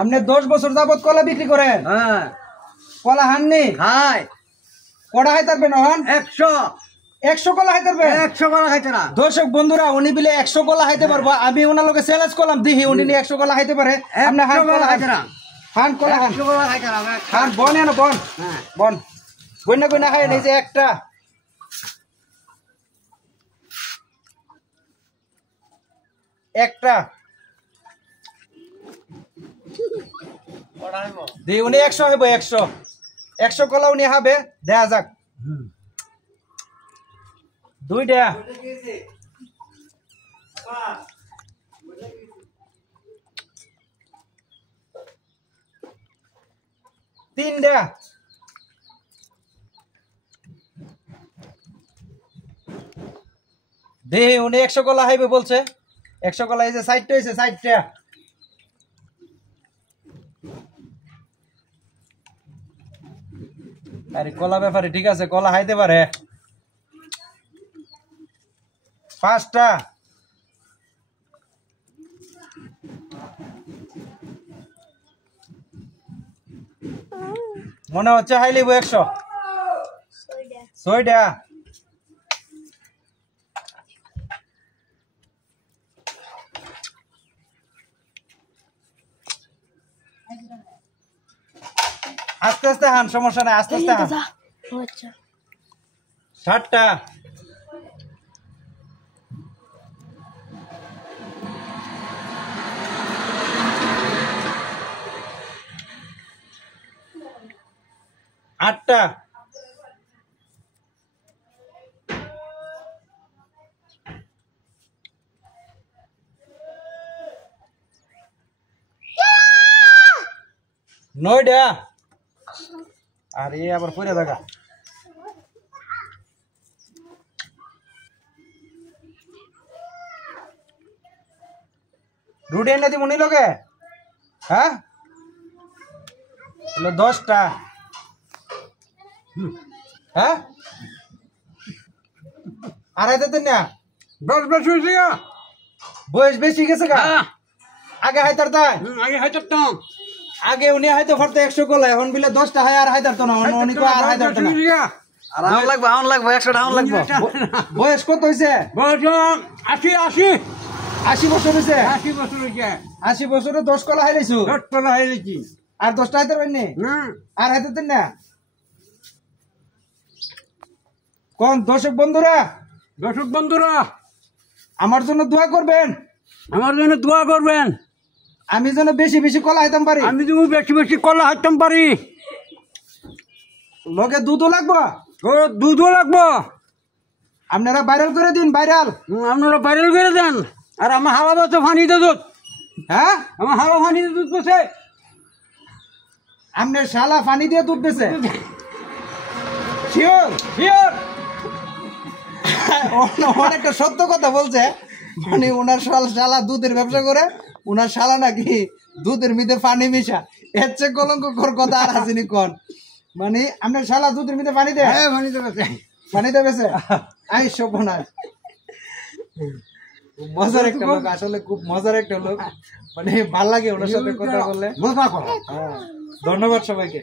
আপনি 10 বছর যাবত কলা বিক্রি করেন? হ্যাঁ কলা হাননি? হাই কটা খাইতারবেন এখন? 100 কলা খাইতারবেন? 100 কলা খাইতে না। দর্শক বন্ধুরা, উনি বিলে 100 কলা খাইতে পারবো। আমি ওনার লোকে চ্যালেঞ্জ করলাম, দেখি উনি 100 কলা খাইতে পারে। আপনি হান কলা খাইতে না? হান কলা হান। 100 কলা খাইতে না। হান বন এনো বন। হ্যাঁ বন। গইনা গইনা খাই এই যে একটা। একটা। দি উনি 100 হইব 100। 100 কলা উনি হবে, দেখা যাক। দুইটা। তিনটা। দে উনি 100 কলা খাইবে বলছে। 100 কলা এই যে 60টা হইছে, 60টা। আরে কলা ব্যাপারে ঠিক আছে, কলা খাইতে পারে। 5টা। মনে হচ্ছে হাই লিব 100। 6টা। আস্তে আস্তে হান, সমস্যা নাই, আস্তে আস্তে হান। 7টা। 8টা। 9টা। আরে আবার পড়ে থাকা। রুটি এনে দি মনি লগে। হ্যাঁ 10টা। হ্যাঁ আড়াইতে দেন না? 10 বেশি হইছে গা। বয়স বেশি গেছে গা। আগে হাইতার তাই? আগে হাইতারতাম। আগে উনি হয়তো ফরতে 100 কলা, এখন বিলে 10টা হয় আর হাইতার তো না। উনি কো আর হাইতার না। আর আউন লাগবে 100 টাউন লাগবে। বয়স কত হইছে? বয়স 80 বছর হইছে। 80 বছর হইছে। 80 বছরে 10 কলা হাইলাইছু। 10 কলা হাইলাইছি। আর 10টা হাইতার পাইনি? না আর হাইতার দেন না? কোন দর্শক বন্ধুরা আমার জন্য দোয়া করবেন। আমার জন্য দোয়া করবেন। আমি যেন বেশি বেশি কলা হাইতাম পারি। আমি যেন বেশি বেশি কলা হাইতাম পারি। লগে দুধও লাগবো। ও দুধও লাগবো। আপনারা ভাইরাল করে দিন, ভাইরাল। আপনারা ভাইরাল করে দেন। আর আমার হাওয়া বাচ্চা ফানিতে দুধ। হ্যাঁ আমার হাওয়া ফানিতে দুধ বসে। আপনার শালা পানি দিয়ে দুধ বেছে? Sure sure. অনেকটা সত্য কথা বলছে। মানে ওনার শালা দুধের ব্যবসা করে, ওনার শালা নাকি দুধের মধ্যে পানি মিশা। এর চেয়ে কলঙ্ককর কথা আর আসেনি কোন। মানে আপনার শালা দুধের মধ্যে পানি দেয়? হ্যাঁ ফানিতে বসে। পানি দেবে? আই সর্বনাশ। মজার একটা লোক, আসলে খুব মজার একটা লোক। মানে ভাল লাগে ওনার সাথে কথা বললে। মজা করো। ধন্যবাদ সবাইকে।